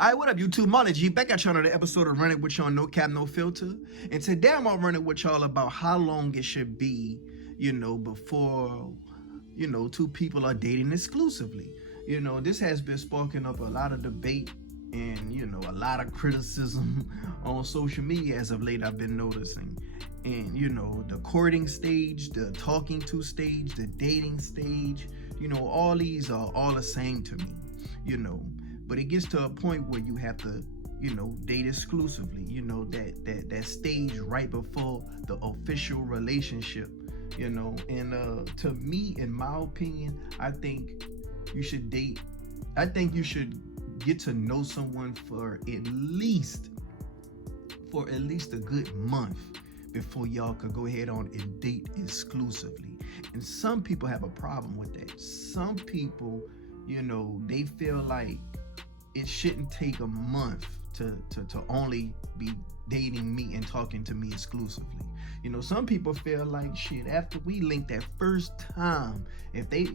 Alright, what up, YouTube? Molly G back at y'all on the episode of Run It With Y'all No Cap, No Filter. And today I'm gonna run it with y'all about how long it should be, before, two people are dating exclusively. This has been sparking up a lot of debate and, a lot of criticism on social media as of late, I've been noticing. And, the courting stage, the talking to stage, the dating stage, all these are all the same to me, But it gets to a point where you have to, date exclusively, that stage right before the official relationship, And to me, in my opinion, I think you should get to know someone for at least a good month before y'all could go ahead on and date exclusively. And some people have a problem with that. Some people, they feel like it shouldn't take a month to only be dating me and talking to me exclusively. Some people feel like shit, after we link that first time, if they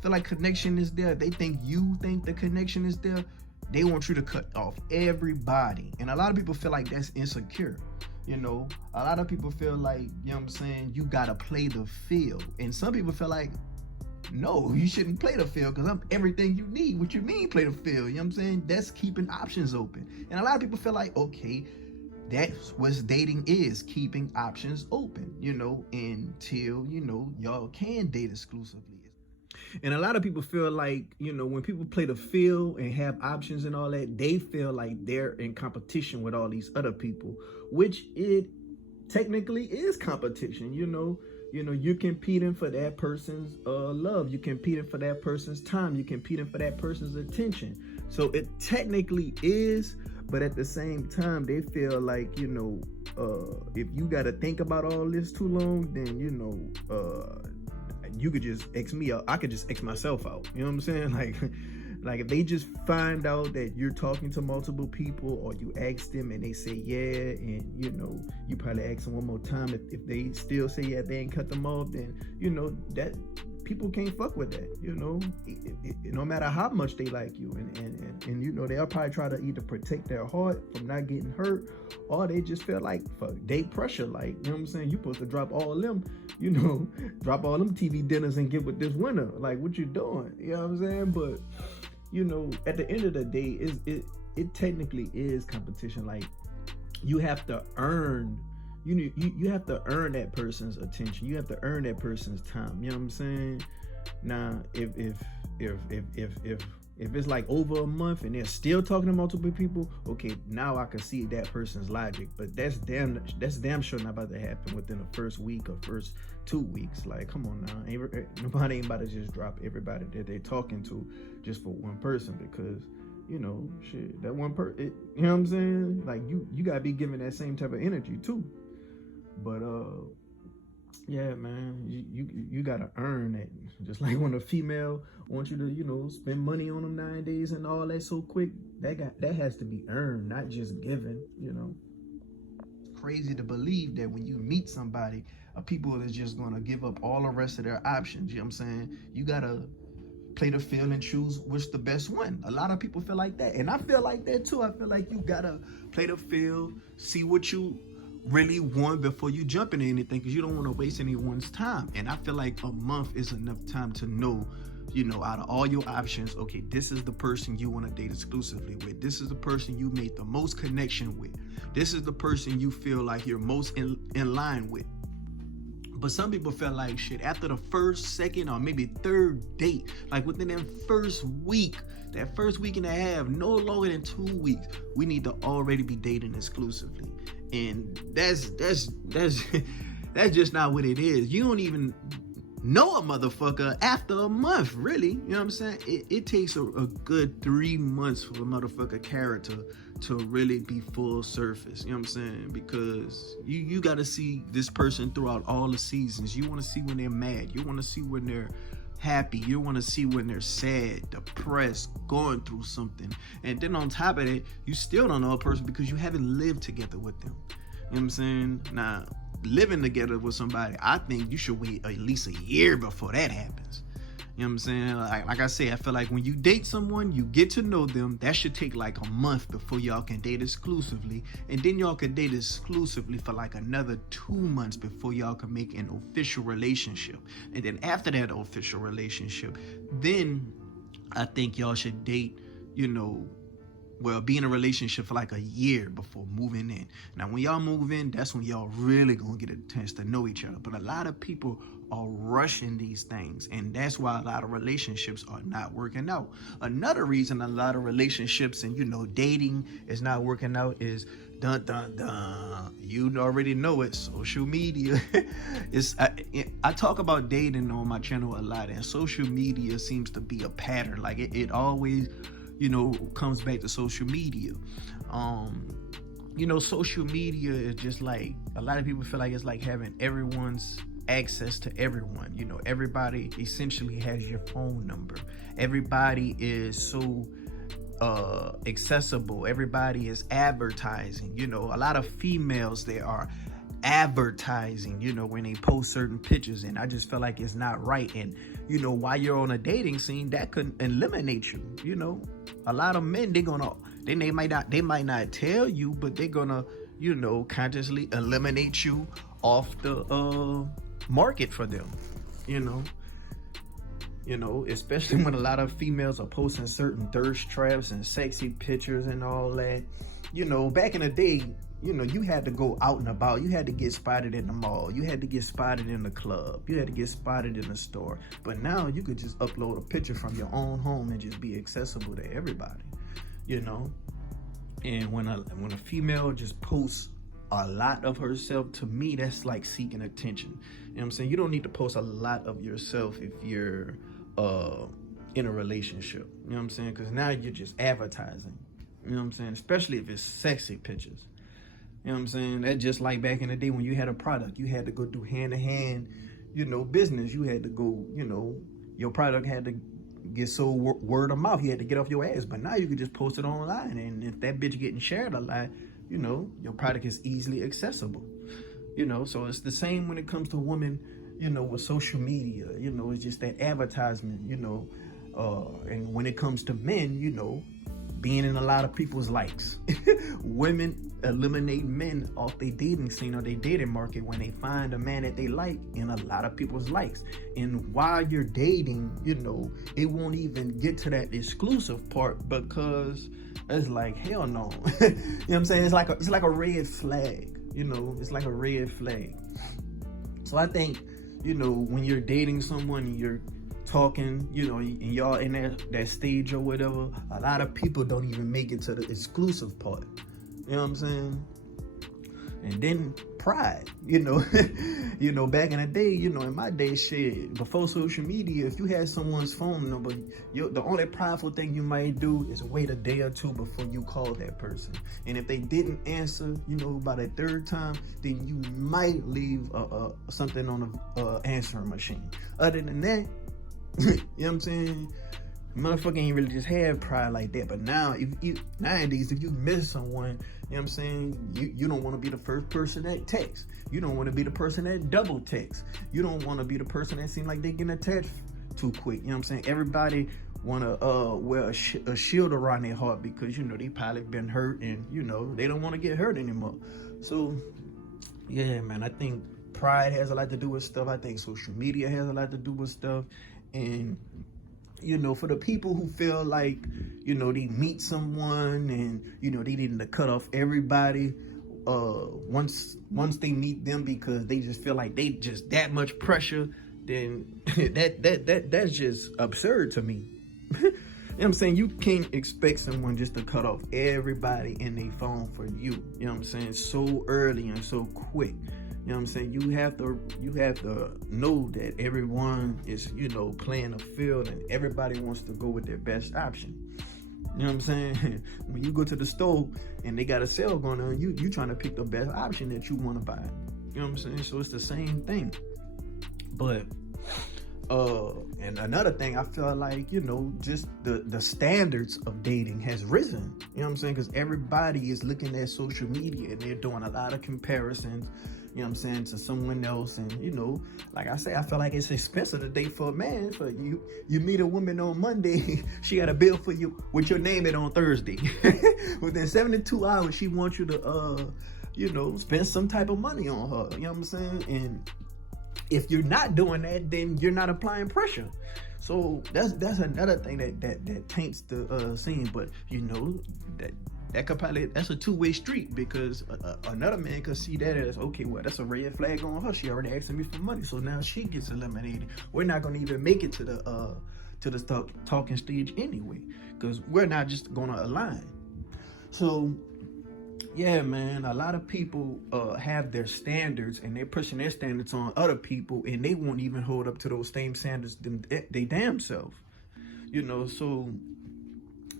feel like connection is there, if they think you think the connection is there, they want you to cut off everybody. And a lot of people feel like that's insecure. A lot of people feel like, you gotta play the field. And some people feel like, no, you shouldn't play the field because I'm everything you need. What you mean play the field? That's keeping options open. And a lot of people feel like, okay, that's what dating is, keeping options open, until, y'all can date exclusively. And a lot of people feel like, when people play the field and have options and all that, they feel like they're in competition with all these other people, which it technically is competition. You're competing for that person's love. You're competing for that person's time. You're competing for that person's attention. So it technically is, but at the same time, they feel like, if you got to think about all this too long, then, you could just X me out. I could just X myself out. You know what I'm saying? Like if they just find out that you're talking to multiple people, or you ask them and they say yeah, and you probably ask them one more time. If they still say yeah, they ain't cut them off, then that people can't fuck with that. No matter how much they like you, and they'll probably try to either protect their heart from not getting hurt, or they just feel like fuck date pressure. Like, you know what I'm saying? You supposed to drop all them, drop all them TV dinners and get with this winner. Like, what you doing? You know what I'm saying? But at the end of the day, it technically is competition. Like, you have to earn. You have to earn that person's attention. You have to earn that person's time. You know what I'm saying? Now, if it's like over a month and they're still talking to multiple people, okay, now I can see that person's logic. But that's damn sure not about to happen within the first week or first 2 weeks. Like, come on now, nobody ain't about to just drop everybody that they're talking to just for one person, because shit, that one person, you know what I'm saying? Like, you gotta be giving that same type of energy too. But yeah, man, you gotta earn that. Just like when a female wants you to, spend money on them 9 days and all that so quick, that has to be earned, not just given. It's crazy to believe that when you meet somebody, people is just gonna give up all the rest of their options. You know what I'm saying? You gotta play the field and choose which the best one. A lot of people feel like that, and I feel like that too. I feel like you gotta play the field, see what you really want before you jump into anything, because you don't want to waste anyone's time. And I feel like a month is enough time to know, out of all your options, okay, this is the person you want to date exclusively with. This is the person you made the most connection with. This is the person you feel like you're most in line with. But some people feel like shit, after the first, second, or maybe third date, like within that first week and a half, no longer than 2 weeks, we need to already be dating exclusively. And that's just not what it is. You don't even know a motherfucker after a month, really. You know what I'm saying? It takes a good 3 months for a motherfucker character to really be full surface. You know what I'm saying? Because you got to see this person throughout all the seasons. You want to see when they're mad. You want to see when they're happy. You want to see when they're sad, depressed, going through something. And then on top of that, you still don't know a person because you haven't lived together with them. You know what I'm saying? Now, living together with somebody, I think you should wait at least a year before that happens. You know what I'm saying? Like I say, I feel like when you date someone, you get to know them. That should take like a month before y'all can date exclusively. And then y'all can date exclusively for like another 2 months before y'all can make an official relationship. And then after that official relationship, then I think y'all should date, be in a relationship for like a year before moving in. Now, when y'all move in, that's when y'all really gonna get a chance to know each other. But a lot of people are rushing these things, and that's why a lot of relationships are not working out. Another reason a lot of relationships and dating is not working out is you already know it, social media. I talk about dating on my channel a lot, and social media seems to be a pattern. Like it always comes back to social media. Social media is just like, a lot of people feel like it's like having everyone's access to everyone. Everybody essentially has your phone number. Everybody is so accessible. Everybody is advertising. A lot of females, they are advertising, when they post certain pictures, and I just feel like it's not right. And while you're on a dating scene, that could eliminate you. A lot of men, they might not tell you, but they're gonna consciously eliminate you off the market for them. Especially when a lot of females are posting certain thirst traps and sexy pictures and all that. Back in the day, you had to go out and about. You had to get spotted in the mall. You had to get spotted in the club. You had to get spotted in the store. But now you could just upload a picture from your own home and just be accessible to everybody, And when a female just posts a lot of herself, to me, that's like seeking attention. You know what I'm saying? You don't need to post a lot of yourself if you're in a relationship. You know what I'm saying? Because now you're just advertising. You know what I'm saying? Especially if it's sexy pictures. You know what I'm saying? That's just like back in the day when you had a product. You had to go do hand-to-hand, business. You had to go, your product had to get sold word of mouth. You had to get off your ass. But now you can just post it online. And if that bitch getting shared a lot, your product is easily accessible. So it's the same when it comes to women, with social media. It's just that advertisement, and when it comes to men, being in a lot of people's likes. Women eliminate men off their dating scene or their dating market when they find a man that they like in a lot of people's likes. And while you're dating, it won't even get to that exclusive part because it's like, hell no. You know what I'm saying? It's like a red flag. It's like a red flag. So I think, when you're dating someone and you're talking, and y'all in that stage or whatever, a lot of people don't even make it to the exclusive part. You know what I'm saying? And then pride, back in the day, in my day, shit, before social media, if you had someone's phone number, the only prideful thing you might do is wait a day or two before you call that person. And if they didn't answer, by the third time, then you might leave something on the answering machine. Other than that, you know what I'm saying? Motherfucker ain't really just had pride like that. But now, nowadays, if you miss someone, you know what I'm saying, you don't want to be the first person that texts. You don't want to be the person that double texts. You don't want to be the person that seems like they getting attached too quick. You know what I'm saying? Everybody want to wear a shield around their heart because, they probably been hurt and, they don't want to get hurt anymore. So, yeah, man, I think pride has a lot to do with stuff. I think social media has a lot to do with stuff. And for the people who feel like, they meet someone and, they need to cut off everybody once they meet them because they just feel like they just that much pressure, then that's just absurd to me. You know what I'm saying? You can't expect someone just to cut off everybody in their phone for you. You know what I'm saying? So early and so quick. You know what I'm saying? You have to know that everyone is, playing a field and everybody wants to go with their best option. You know what I'm saying? When you go to the store and they got a sale going on, you trying to pick the best option that you want to buy. You know what I'm saying? So it's the same thing. But and another thing, I feel like, just the standards of dating has risen. You know what I'm saying? Because everybody is looking at social media and they're doing a lot of comparisons. you know what I'm saying, to someone else. And, you know, like I say, I feel like it's expensive to date for a man. For you meet a woman on Monday, she got a bill for you with your name in on Thursday. Within 72 hours, she wants you to, you know, spend some type of money on her. You know what I'm saying? And if you're not doing that, then you're not applying pressure. So that's another thing that taints the scene. But, you know, that could probably, that's a two-way street, because another man could see that as, okay, well, that's a red flag on her. She already asking me for money, so now she gets eliminated. We're not going to even make it to the talking stage anyway, because we're not just going to align. So yeah, man, a lot of people have their standards, and they're pushing their standards on other people, and they won't even hold up to those same standards they damn self. You know, so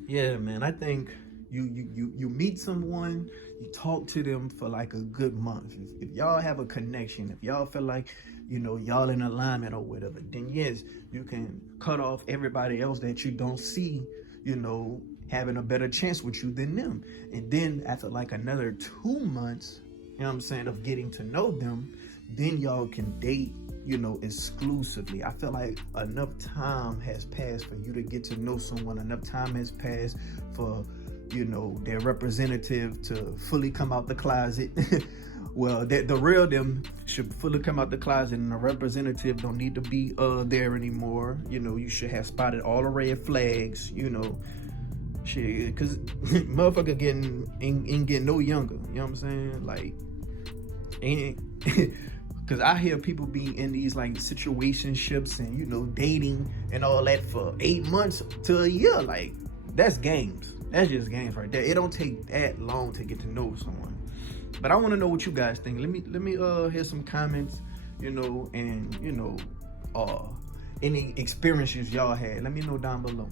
yeah, man, I think you meet someone, you talk to them for like a good month. If y'all have a connection, if y'all feel like, you know, y'all in alignment or whatever, then yes, you can cut off everybody else that you don't see, you know, having a better chance with you than them. And then after like another 2 months, you know what I'm saying, of getting to know them, then y'all can date, you know, exclusively. I feel like enough time has passed for you to get to know someone. Enough time has passed for, you know, their representative to fully come out the closet. Well, the real them should fully come out the closet, and the representative don't need to be there anymore. You know, you should have spotted all the red flags, you know. Shit, cause motherfucker ain't getting no younger. You know what I'm saying? Like, cause I hear people be in these like situationships and, you know, dating and all that for 8 months to a year. Like, that's games. That's just games right there. It don't take that long to get to know someone. But I want to know what you guys think. Let me hear some comments, you know, and, you know, any experiences y'all had. Let me know down below.